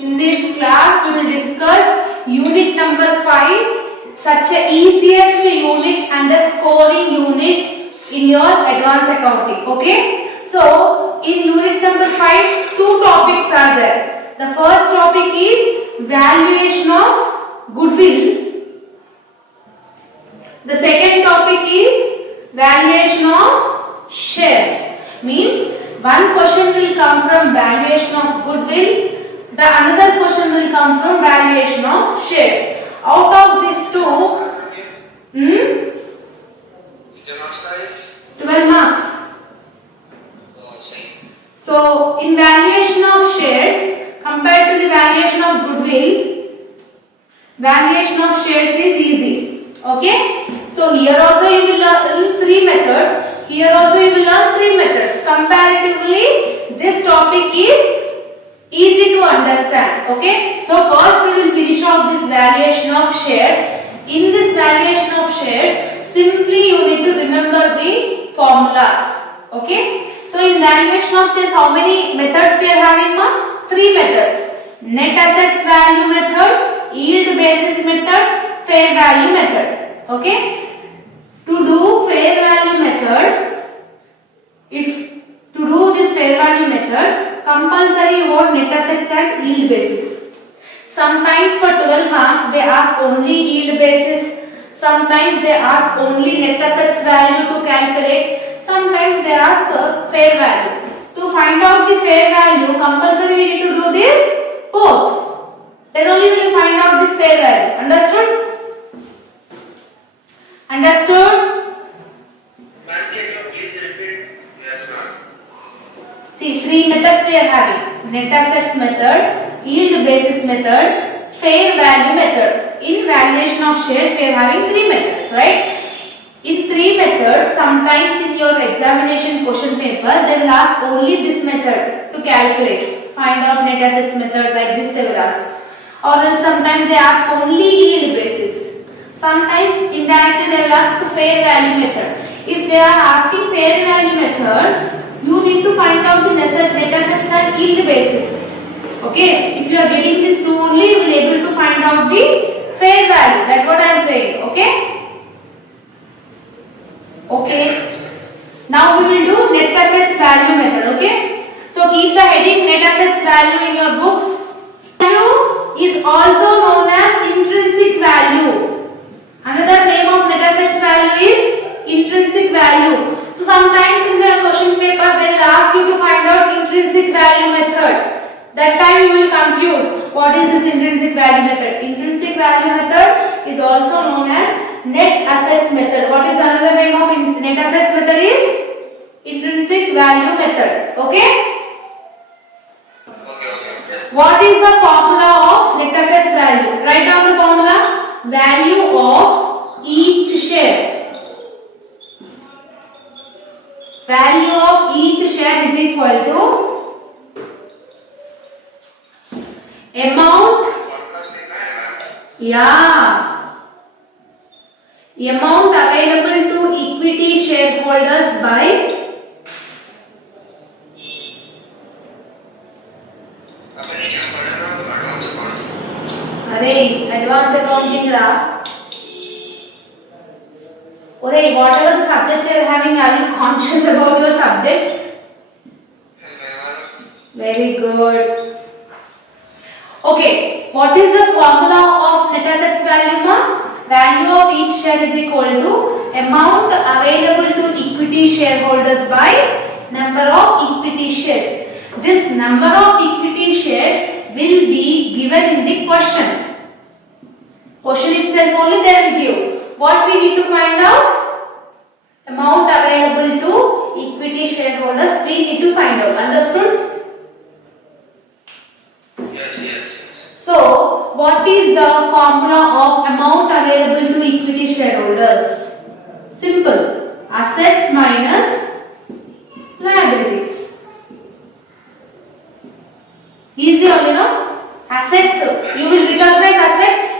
In this class we will discuss unit number 5, such a easiest unit and the scoring unit in your advanced accounting. Okay. So in unit number 5, two topics are there. The first topic is valuation of goodwill. The second topic is valuation of shares. Means one question will come from valuation of goodwill, the another question will come from valuation of shares. Out of these two, 12 marks. So in valuation of shares compared to the valuation of goodwill, valuation of shares is easy. Okay. So here also you will learn 3 methods. Here also you will learn 3 methods. Comparatively, this topic is easy to understand. Okay. So first we will finish off this valuation of shares. In this valuation of shares, simply you need to remember the formulas. Okay. So in valuation of shares, how many methods we are having? 3 methods. Net assets value method, yield basis method, fair value method. Okay. To do fair value method, to do this fair value method, compulsory you want net assets and yield basis. Sometimes for 12 marks they ask only yield basis. Sometimes they ask only net assets value to calculate. Sometimes they ask fair value. To find out the fair value, compulsory we need to do this both. Then only we will find out this fair value. Understood? Understood? See, 3 methods we are having. Net assets method, yield basis method, fair value method. In valuation of shares we are having 3 methods, right? In 3 methods, sometimes in your examination question paper, they will ask only this method to calculate. Find out net assets method, like this they will ask. Or else sometimes they ask only yield basis. Sometimes indirectly they will ask fair value method. If they are asking fair value method, you need to find out the net assets and yield basis. Okay. If you are getting this through only, you will be able to find out the fair value. That's what I am saying. Okay. Okay. Now we will do net assets value method. Okay. So keep the heading net assets value in your books. Value is also known as intrinsic value. Another name of net assets value is intrinsic value. So sometimes in the question paper they will ask you to find out intrinsic value method. That time you will confuse what is this intrinsic value method. Intrinsic value method is also known as net assets method. What is another name of net assets method is intrinsic value method. Okay? What is the formula of net assets value? Write down the formula. Value of each share. Value of each share is equal to amount. Yeah. Amount available to equity shareholders by advanced accounting ra. Alright, whatever the subjects you are having, are you conscious about your subjects? Very good. Okay, what is the formula of net assets value? Value of each share is equal to amount available to equity shareholders by number of equity shares. This number of equity shares will be given in the question. Question itself only they will give. What we need to find out? Amount available to equity shareholders we need to find out. Understood? Yes. So, what is the formula of amount available to equity shareholders? Simple. Assets minus liabilities. Easy only, no? Assets. You will recognize assets.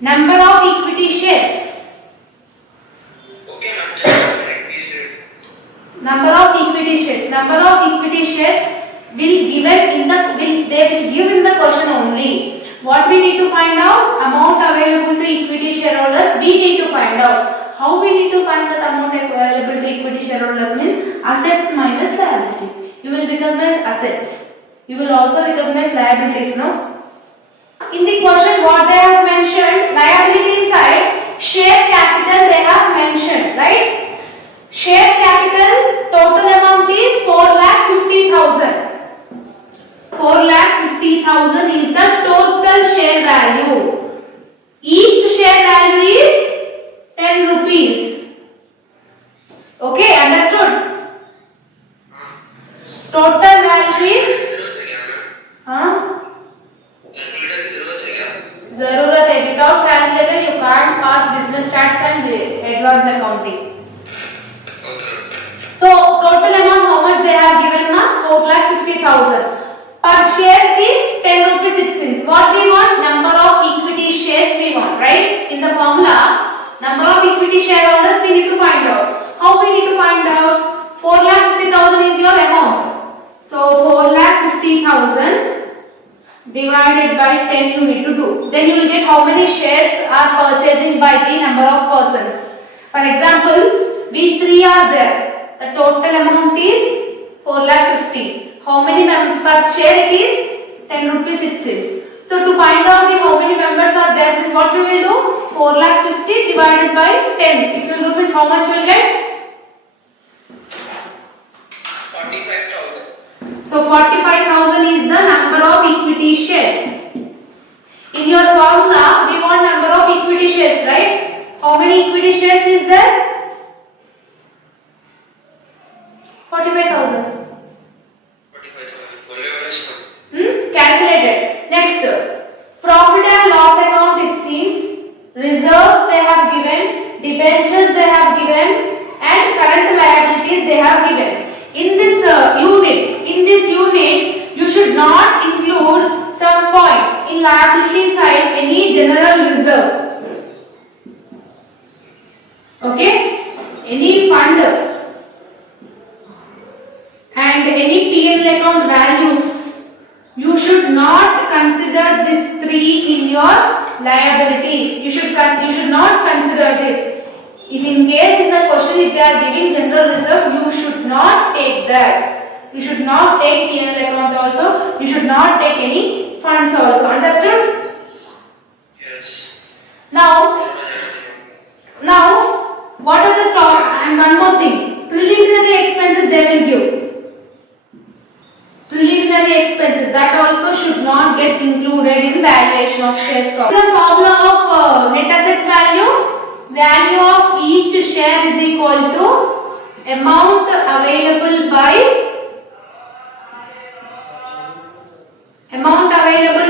Number of equity shares. Okay, ma'am. number of equity shares they will give in the question only. What we need to find out? Amount available to equity shareholders we need to find out. How we need to find that amount available to equity shareholders means assets minus liabilities. You will recognize assets. You will also recognize liabilities, no? In the question what they have mentioned, liability side, share capital they have mentioned, right? Share capital total amount is 4,50,000. 4,50,000 is the total share value. Each share value is 10 rupees. Okay, understood? Total value is जरूरत है. Without calculator you can't pass business tax and advanced accounting. So total amount how much they have given na? 4,50,000. Per share is 10 rupees it seems. What we want? Number of equity shares we want, right? In the formula, number of equity shareholders we need to find out. How we need to find out? 4,50,000 is your amount. So 4,50,000 divided by 10 you need to do. Then you will get how many shares are purchasing by the number of persons. For example, we three are there. The total amount is 4,50,000. How many per share it is? 10 rupees it seems. So to find out how many members are there, means what we will do? 4,50,000 divided by 10. If you do this, how much you will get? 45,000. So 45,000 is the number of equity shares. In your formula, we want number of equity shares, right? How many equity shares is there? 45,000. Calculated. Next, profit and loss account it seems, reserves they have given, debentures they have given, and current liabilities they have given. In this unit, you should not include some points. In liability side, any general reserve. Okay? Any fund and any P&L account values. You should not consider this three in your liabilities. You should not consider this. If in case in the question if they are giving general reserve, you should not take that. You should not take P&L account also. You should not take any funds also. Understood? Yes. Now, what are the top? And one more thing. Preliminary expenses they will give. Preliminary expenses that also should not get included in valuation of shares. The formula of net assets value of each share is equal to amount available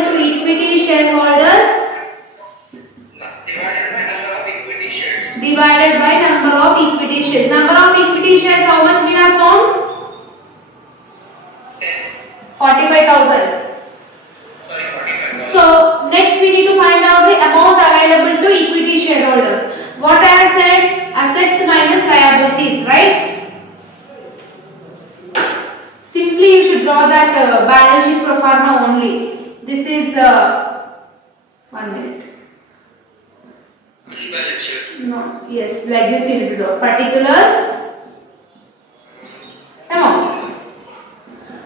to equity shareholders divided by number of equity shares. Number of equity shares how much we have found? 45,000. So next we need to find out the amount available to equity shareholders. What I have said, assets minus liabilities, right? Simply you should draw that balance sheet proforma only. This is 1 minute. No, yes, like this you need to draw. Particulars, amount.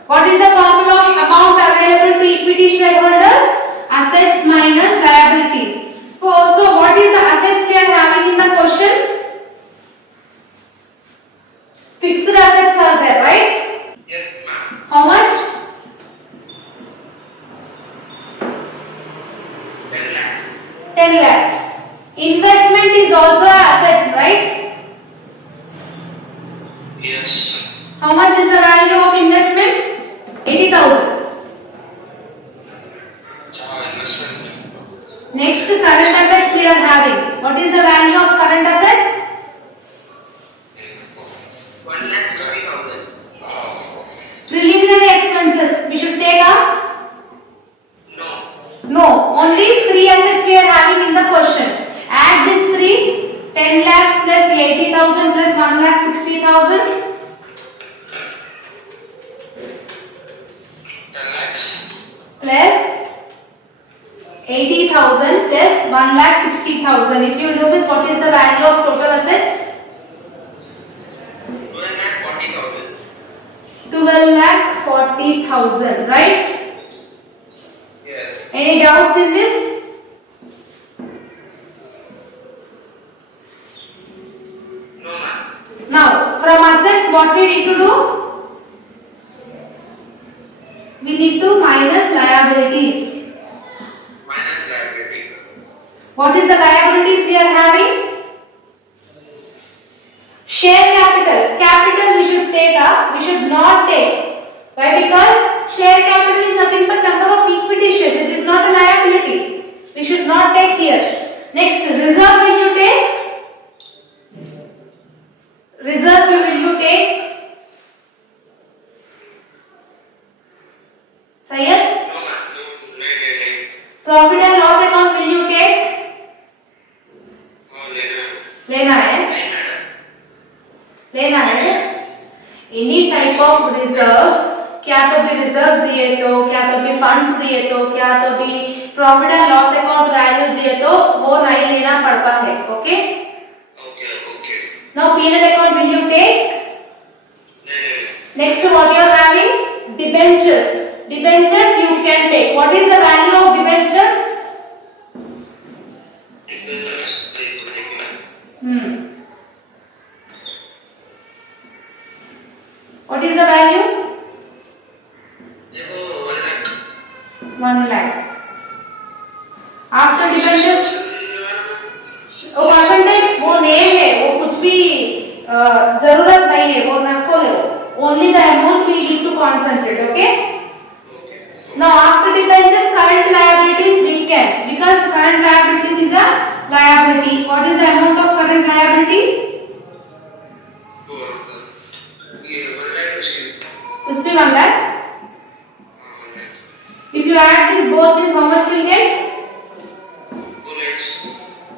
What is the formula of amount available to equity shareholders? Assets minus liabilities. So what is the assets we are having in the question? Fixed assets are there, right? Yes, ma'am. How much? 10 lakhs. 10 lakhs. Investment is also an asset, right? Yes. How much is the value of investment? 80,000. Investment. Next, current assets we are having. What is the value of current assets? 1,30,000. Preliminary expenses we should take up? No. No, only 3 assets we are having in the question. Add this 3, 10 lakhs plus 80,000 plus 1,60,000. 40,000 plus 1,60,000. If you know this, what is the value of total assets? 12,40,000. 12,40,000, right? Yes. Any doubts in this? No, ma'am. Now, from assets, what we need to do? We need to minus liabilities. Minus liability. What is the liabilities we are having? Share capital. Capital we should take up, we should not take. Why? Because share capital is nothing but number of equity shares. It is not a liability. We should not take here. Next, reserve will you take? Reserve will you take? Sayed? No, ma'am. No. Profit and loss account will you take? Oh, Lena. लेना है? लेना है? Any type of reserves, क्या तो भी reserves दिए तो, क्या तो भी funds दिए तो, क्या तो भी profit and loss account values दिए तो, वो नहीं लेना पड़ता है, okay? Okay, okay. Now P&L account will you take? No. Next, what you are having? Debentures. Debentures you can take. What is the value of debentures? What is the value? 1 lakh. After debentures, वो percentage वो name है, वो कुछ भी जरूरत नहीं है, वो रखो लो. Only the amount we need to concentrate, okay? Now after debentures, current liabilities we can, because current liabilities is a liability. What is the amount of current liability? Must be 1 lakh. If you add this both, means how much you will get?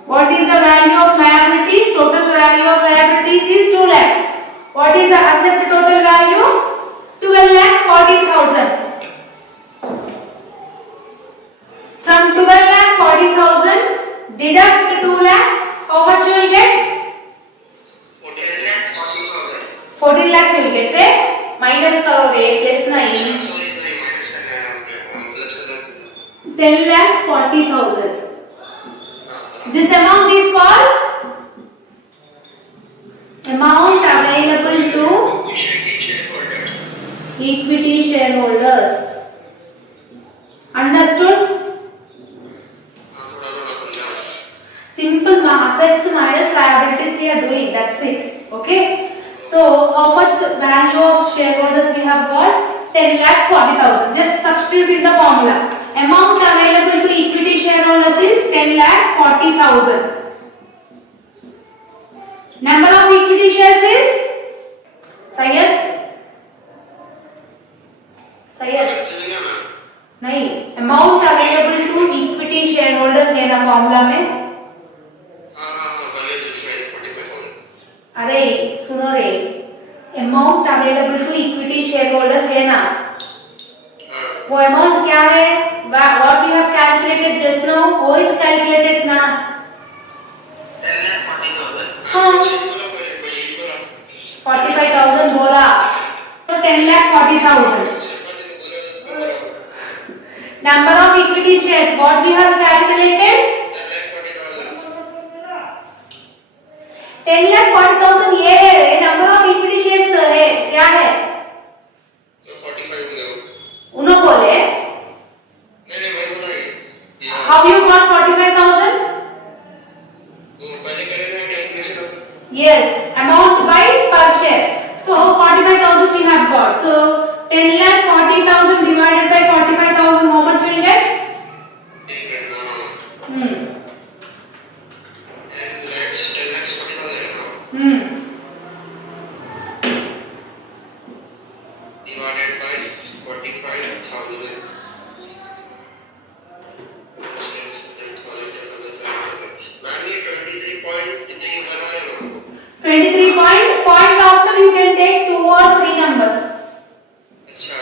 What is the value of liabilities? Total value of liabilities is 2 lakhs. What is the asset total value? 12,40,000. From 12,40,000, deduct 2 lakhs. How much you will get? 14 lakhs you will get, right? Minus करो रे, plus 9. 10,40,000. This amount is called amount available to equity shareholders. Understood? Simple assets minus liabilities we are doing. That's it. Okay. So how much value of shareholders we have got? 10,40,000. Just substitute in the formula. Amount available to equity shareholders is 10,40,000. Number of equity shares is Sayed. नहीं, amount available to equity shareholders है ना formula में. अरे सुनो रे, amount available to equity shareholders है ना, वो amount क्या है? What we have calculated just now, वो is calculated ना. 45,000 बोला, so 10,40,000. Number of equity shares, what we have calculated? 10,40,000 ये है, number of equity shares है, क्या है? उन्होंने बोले, how you got 45,000? Yes, amount by per share. So 45,000 we have got. So 10,40,000 divided by 45,000, how much will you get? Divided by 45,000. Ma'am, ये 23.3 बना है ना? 23 point after you can take 2 or 3 numbers. अच्छा.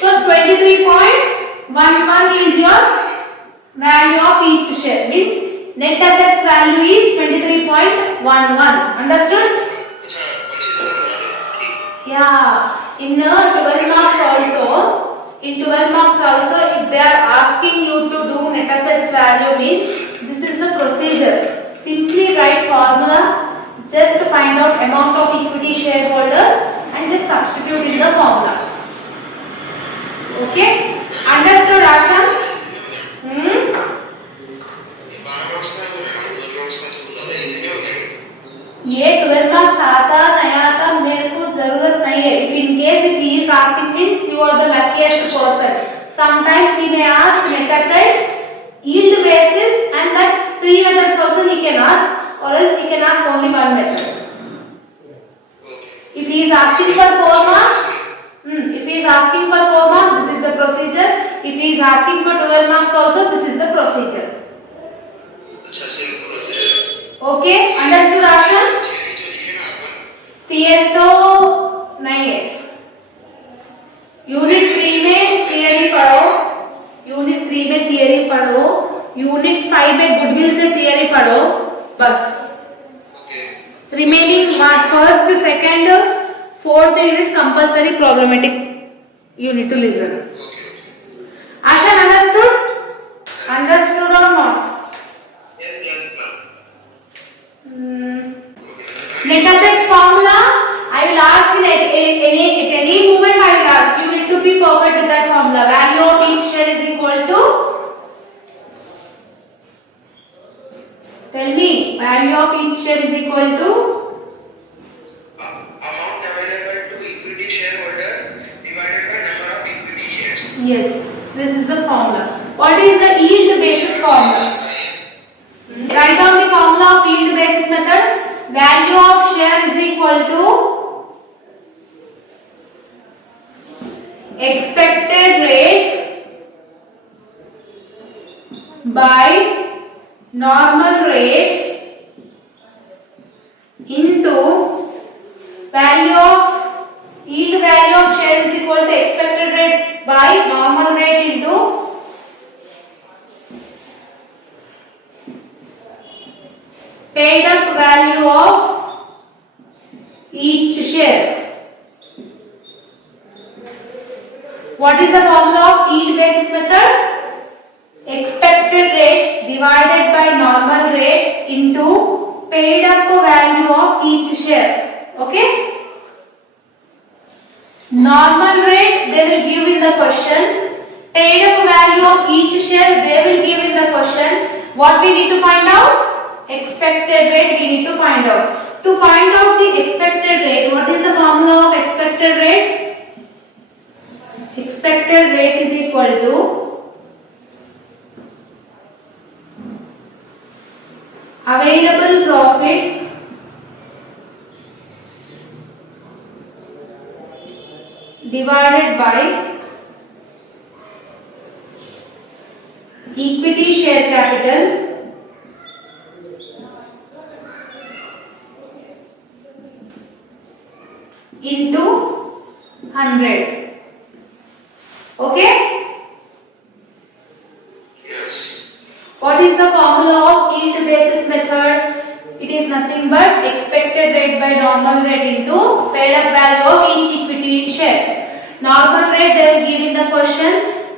So 23.11 is your value of each share means net assets value is 23.11. Understood? Yeah. In 12 marks also, if they are asking you to do net assets value means this is the procedure. Simply write formula, just find out amount of equity shareholders and just substitute in the formula. Okay? Understood, Ashan? ये 12 marks आता नहीं आता मेरे को जरूरत नहीं है. If in case if he is asking means you are the luckiest person. Sometimes he may ask net assets, yield basis and that three methods also he can ask, or else he can ask only one method. If he is asking for 4 marks, if he is asking for 4 marks, this is the procedure. If he is asking for 12 marks also, this is the procedure. Okay, understood Ashan? Theory तो नहीं है. Unit 3 में theory पढ़ो, unit 3 में theory पढ़ो, unit 5 में goodwill से theory पढ़ो बस. Remaining first second fourth unit compulsory problematic unit two listen. Ashan, understood? Understood or not? Net assets formula, I will ask at any moment I will ask. You need to be perfect with that formula. Value of each share is equal to, tell me, value of each share is equal to amount available to equity shareholders divided by number of equity shares. yes, this is the formula. What is the yield basis formula? Write down the formula of yield basis method. Value of share is equal to expected rate by normal rate into value of yield value of share is equal to expected rate by normal rate into paid up value of each share. What is the formula of yield basis method? Expected rate divided by normal rate into paid up value of each share. Okay? Normal rate they will give in the question. Paid up value of each share they will give in the question. What we need to find out? Expected rate we need to find out. To find out the expected rate, what is the formula of expected rate? Expected rate is equal to available profit divided by equity share capital into 100. Okay? Yes. What is the formula of yield basis method? It is nothing but expected rate by normal rate into paid up value of each equity share. Normal rate they will give in the question.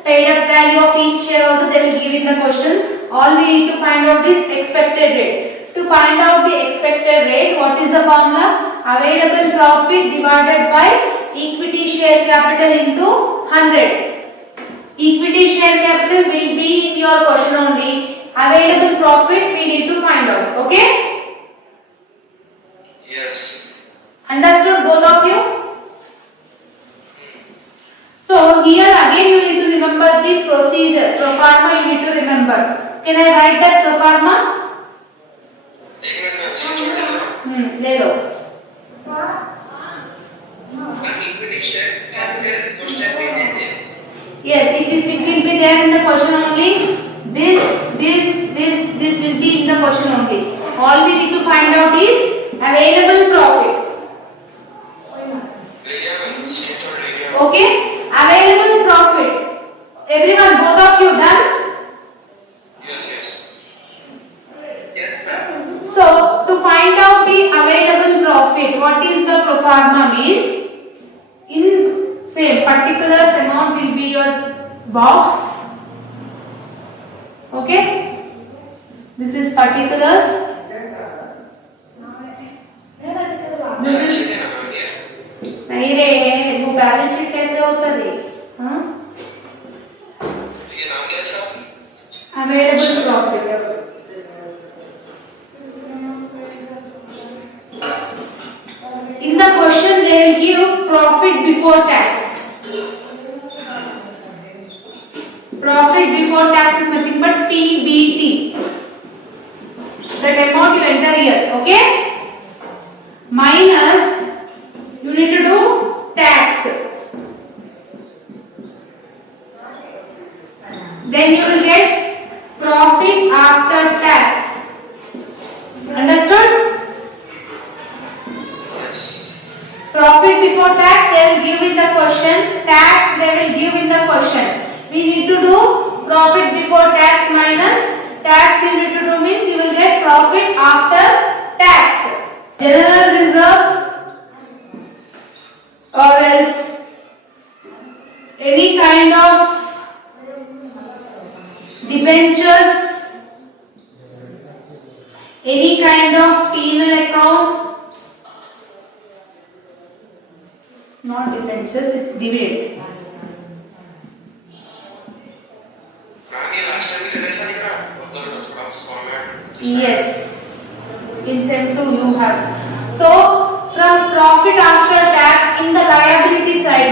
Paid up value of each share also they will give in the question. All we need to find out is expected rate. To find out the expected rate, what is the formula? Available profit divided by equity share capital into 100. Equity share capital will be in your question only. Available profit we need to find out. Okay? Yes. Understood both of you? So here again you need to remember the procedure. Proforma you need to remember. Can I write that proforma? ले लो. Equity share capital question will be there. Yes, it will be there in the question only. This will be in the question only. All we need to find out is available profit. Okay? Available profit. Everyone, both of you done? Proforma means in say particulars amount will be your box. Okay, this is particulars. This is नहीं रे वो balance sheet कैसे होता रे हाँ ये नाम क्या है sir? Available profit in the question they will give profit before tax. Profit before tax is nothing but PBT, that amount you enter here, okay, minus you need to do tax, then you will get profit after tax. Understood? Profit before tax they will give in the question, tax they will give in the question. We need to do profit before tax minus tax you need to do means you will get profit after tax. General reserve or else any kind of debentures, any kind of penal account, not debentures, it's dividend. Ma'am ये last time भी तो ऐसा दिख रहा है, मतलब थोड़ा format. Yes, in sem 2 you have. So from profit after tax in the liability side,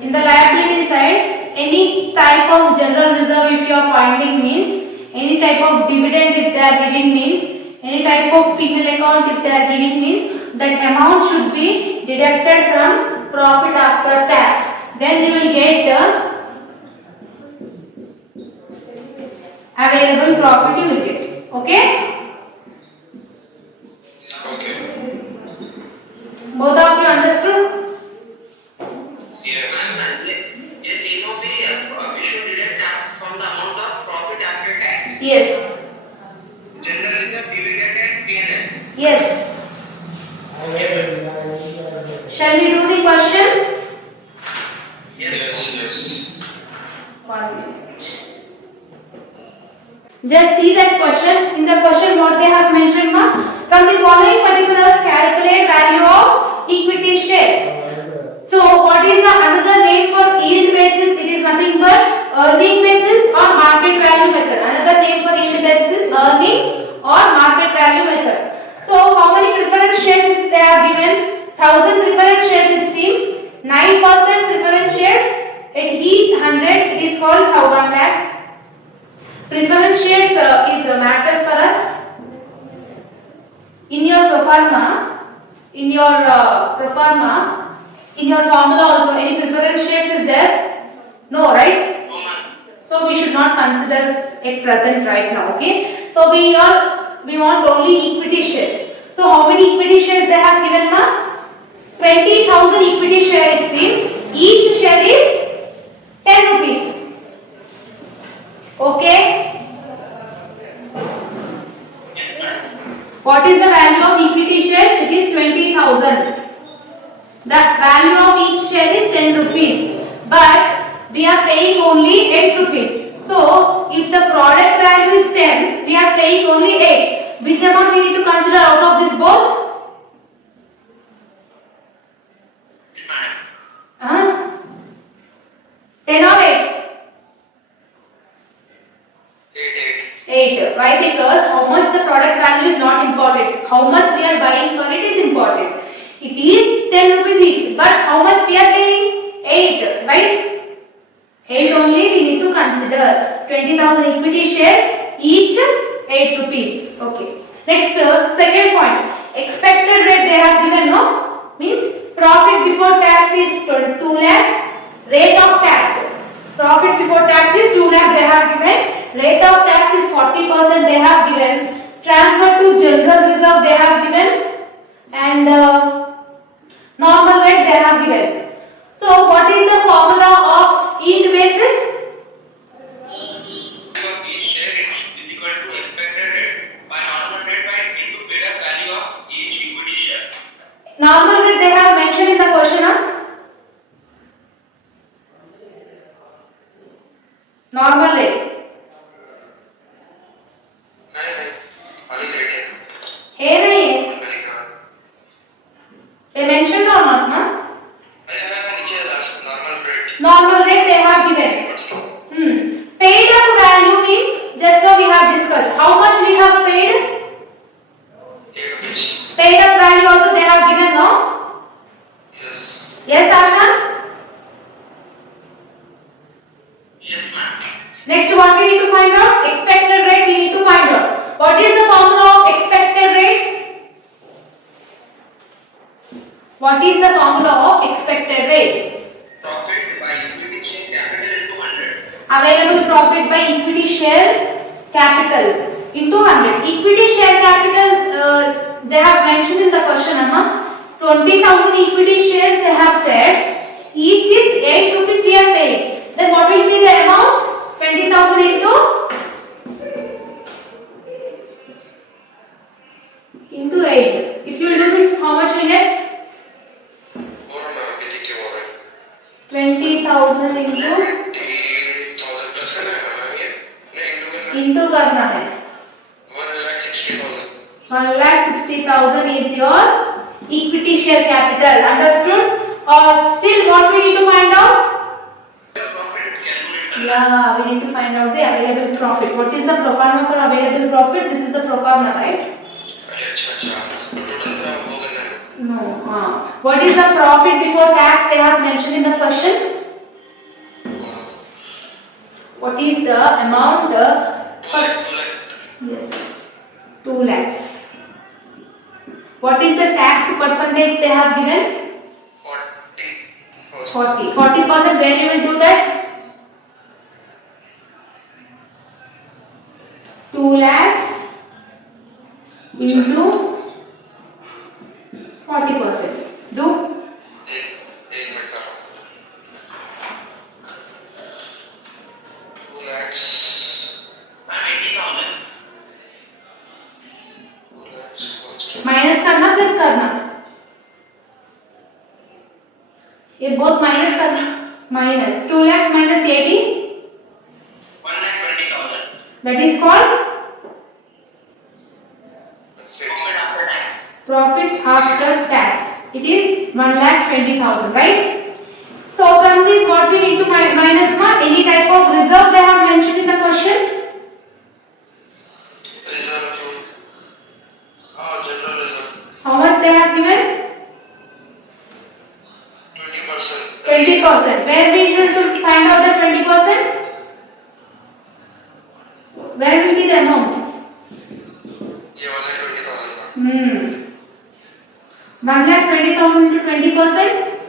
in the liability side, any type of general reserve if you are finding means, any type of dividend if they are giving means, any type of penal account if they are giving means, that amount should be deducted from profit after tax. Then you will get the available profit you will get. Okay? Okay. Both of you understood? Yes. ये तीनों भी we should deduct from the amount of profit after tax. Yes. General reserve, dividend and P&L. Yes. Shall we do the question? Yes. 1 minute. Just see that question. In the question what they have mentioned, from the following particulars calculate value of equity share. So what is the another name for yield basis? It is nothing but earning basis or market value method. Another name for yield basis is earning or market value method. So how many preference shares they have given? 1000 preference shares it seems. 9% preference shares. At each 100 it is called 1 lakh. Preference shares is matters for us. In your proforma, in your formula also any preference shares is there? No, right? So we should not consider it present right now. Okay. So we want only equity shares. So how many equity shares they have given, 20,000 equity share it seems. Each share is 10 rupees. Okay. What is the value of equity shares? It is 20,000. The value of each share is 10 rupees. But we are paying only 8 rupees. So if the product value is 10, we are paying only 8. Which amount we need to consider out of this both? 10 or 8? 8. Why? Because how much the product value is not important. How much we are buying for it is important. It is 10 rupees each. But how much we are paying? 8. Right? 8 only we need to consider. 20,000 equity shares, each 8 rupees. Okay. Next, second point. Expected rate they have given, no? Means profit before tax is 2 lakhs. Rate of tax. Profit before tax is 2 lakhs they have given. Rate of tax is 40% they have given. Transfer to general reserve they have given. And normal rate they have given. So what is the formula of yield basis? Of each share is equal to expected rate by normal rate by into paid up value of each equity share. Normal rate they have ए नहीं है they mentioned or not na normal rate they have given paid up value means just now we have discussed how much we have paid up value also they have given no yes Ashan Yes, ma'am. next what we need to find out expected rate we need to find out what is the formula of expected rate what is the formula of expected rate Profit by equity share capital into 100. available profit by equity share capital into 100 equity share capital they have mentioned in the question 20,000 equity shares they have said each is 8 rupees we are paying then what will be the amount 20,000 into 8 if you do this how much you get 20,000 into करना है 1,60,000 is your equity share capital understood or still what we need to find out yeah we need to find out the available profit what is the proforma for available profit this is the proforma right no what is the profit before tax they have mentioned in the question what is the amount for yes 2 lakhs what is the tax percentage they have given 40% where you will do that 2 lakhs into 40% do 2 lakhs. 80,000. Minus करना plus करना ये बहुत minus करना minus 2 lakhs minus 80 1,20,000. that is called Profit after profit after tax. tax it is 1,20,000 right so from this what we need to minus any type of reserve they have mentioned in the question Reserve. General reserve. how much they have given 20%. 20% where we need to find out the 20% where will be the amount Yeah, 1,20,000. 1,20,000 into 20%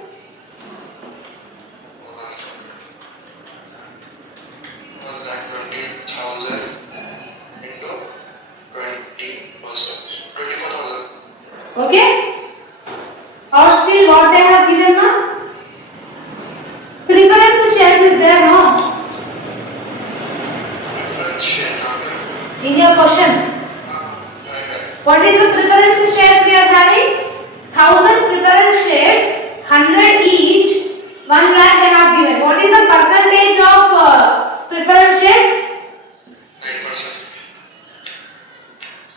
1,20,000 into 20%. 24,000. okay or still what they have given na preference shares is there no Preference share. in your question what is the preference shares we are having 1,000 preference shares 100 each 1 lakh they have given what is the percentage of preference shares 9%.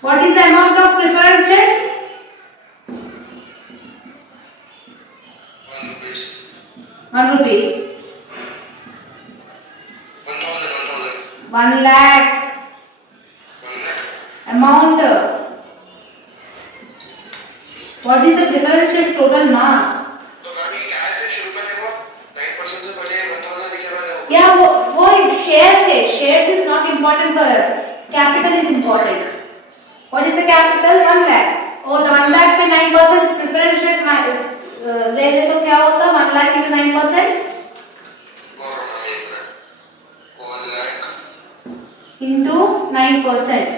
what is the amount of preference shares 1 rupees. 1 rupee 1,000. 1 lakh 1 lakh. amount what is the preference shares total ma तो गाड़ी क्या है शुरू में देखो 9% से पहले 1,000 लिखा हुआ है yeah wo shares is not important for us capital is important what is the capital 1 lakh और 1 lakh पे 9% preference shares ले ले तो क्या होता 1 lakh into 9% 1 lakh into 9%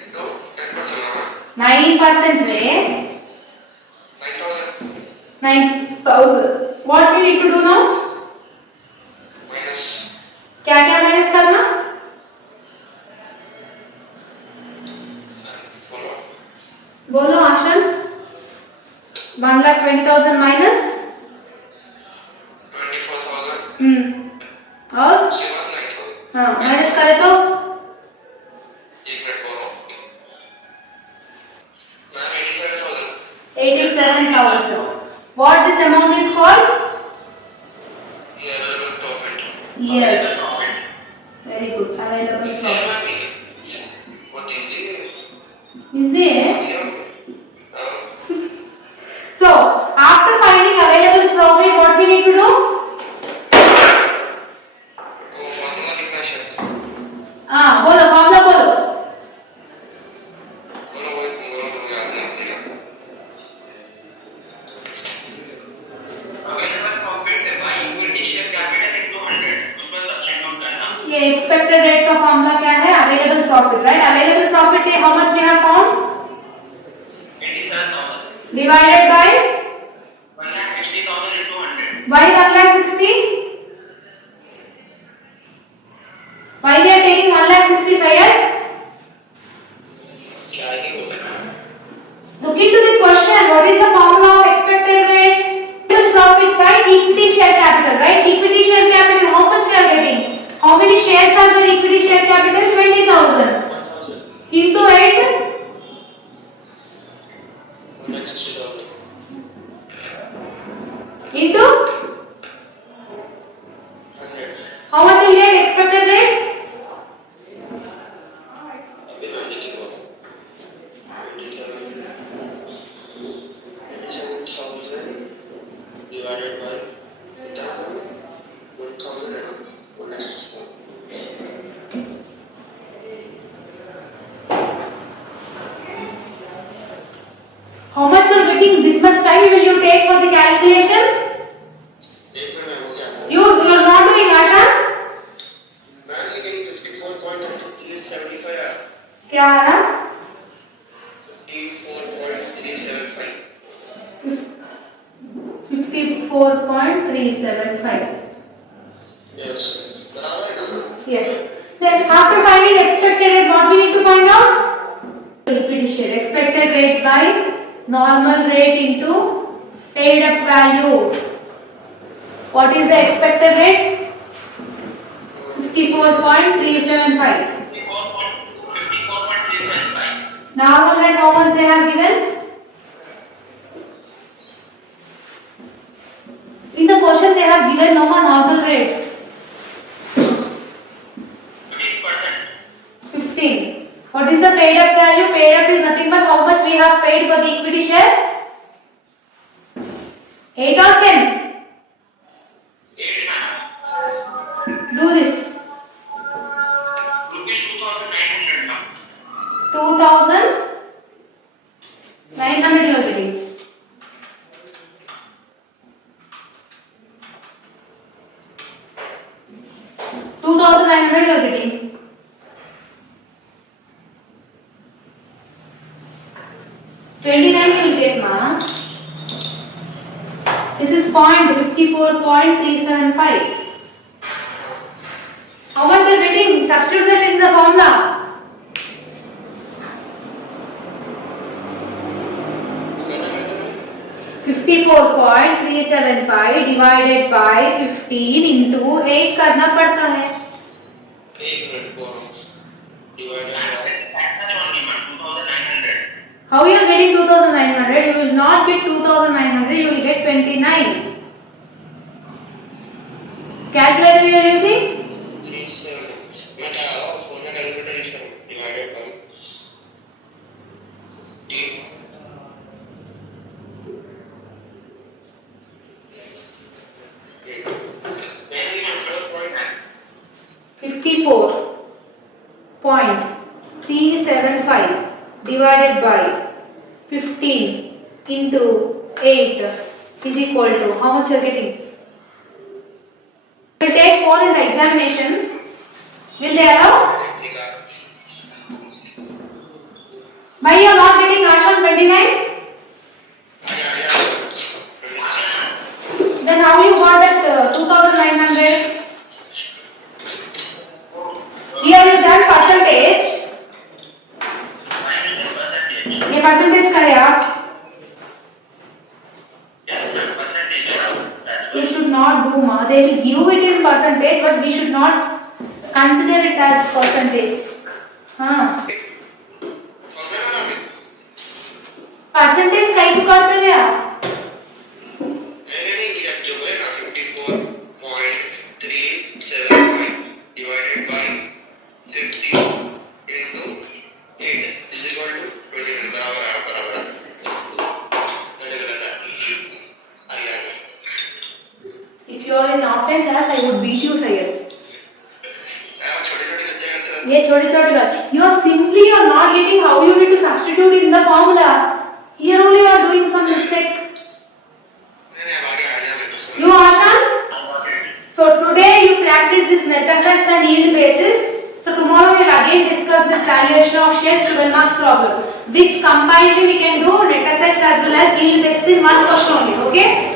into 10%. 9% में 9,000 what we need to do now Minus. क्या क्या माइनस करना बोलो. बोलो आशन 1,20,000 माइनस 24,000. और उसके बाद 9,000. हाँ माइनस करे तो एक 87,000. What this amount is called? Available profit. Yes. Available profit. Very good. Available profit. What is it? Is it? So, after finding available profit, what we need to do? बोलो formula बोलो. Available profit by equity share capital into 100. उसमें substitute करना. ये expected rate का formula क्या है? Available profit, right? Available profit है how much we have found? 87,000. Divided by 1,60,000 into 100. why 1,60,000? Why we are taking 1,60,000 Syed? Look into this question. What is the formula of expected rate? Profit by equity share capital, right? Equity share capital, how much we are getting? How many shares are the equity share capital? 20,000. Into 8? Into? How much will get expected rate? 27,000 divided by 1,000 and 1,60,000. How much you are getting? This much time will you take for the calculation? You are not doing Asha? Ma'am, you getting 54.375. क्या आ रहा? 54.375. 54.375. Yes. बराबर है ना? Yes. Then after finding expected rate, what we need to find out? Equity share. Expected rate by normal rate into paid up value. What is the expected rate? 54.375. 54.375. Normal rate how much they have given? In the question they have given no normal rate. 15%. 15. What is the paid up value? Paid up is nothing but how much we have paid for the equity share? 8 or 10? 8 ma'am. Do this. Rupees 2,900 ma'am. 2,900 you are getting. $2,900 you are getting. 29 you will get, ma. This is point 54.375. How much you are getting? Substitute that in the formula. 54.375 divided by 15 into 8 करना पड़ता है. 1 minute divided by 2,900. How you are getting 2,900? You will not get 2,900. You will get 29. Calculator you are using? 37. मैं क्या phone में calculator use करूँ divided by 54.375 divided by 15 into 8 is equal to how much you are getting? We will take 4 in the examination. Will they allow? Why you are not getting Asha 29? Then how you got that 2,900? Here you done percentage. ये percentage का है आप? You should not do ma. They will give it in percentage, but we should not consider it as percentage. हाँ. Percentage कहीं तो करते हैं आप? डिफ्यूज है छोटे-छोटे बच्चे करते हैं। ये छोटे-छोटे you are simply you are not getting how you need to substitute in the formula. Here only you are doing some mistake. नहीं अब आगे आ गया मेरे को। You Ashan? So today you practice this net assets and yield basis. So tomorrow we will again discuss this valuation of shares 12 marks problem, which combinedly we can do net assets as well as yield basis in one question only. Okay?